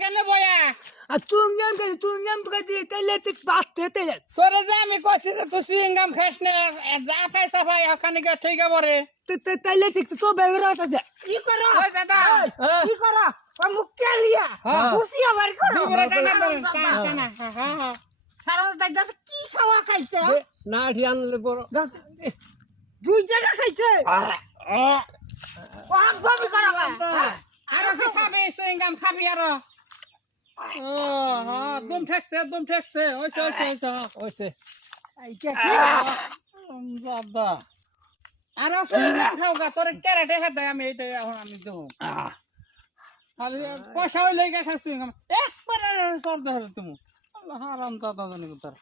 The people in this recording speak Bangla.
কেন বয়া আর চুঙ্গাম কে চুঙ্গাম তো কাছে তেলে ঠিক বাঁচতে তেলে তোরে যে আমি কইছি যে তুই সুইংগাম খাস না যা খাইছা ভাই ওখানে গিয়ে ঠিক আছে তেলে ঠিক তো বেগরা আছে কি করো ওই দাদা কি করো ও মুক্কে লিয়া হ্যাঁ। কুর্সি আবার করো দুবরে টানা ধরেন টানা হ্যাঁ হ্যাঁ সারা তাই যাচ্ছে কি খাওয়া খাইছে না ঠিয়ান বড় দুই জায়গা খাইছে ও বমি করো আর কি খাবি সুইংগাম খাবি আর ও হ্যাঁ দম ঠেকছে ওইছে ওইছে এইটা কি দাদা আর সুইংগাম খাওগা তোর ক্যারেটে হাতে আমি এইটা এখন আমি দেবো খালি পয়সা হইলে গা খাস সুইংগাম একবারে সর ধরে তুমি আল্লাহ হারাম দাদা জানি তোর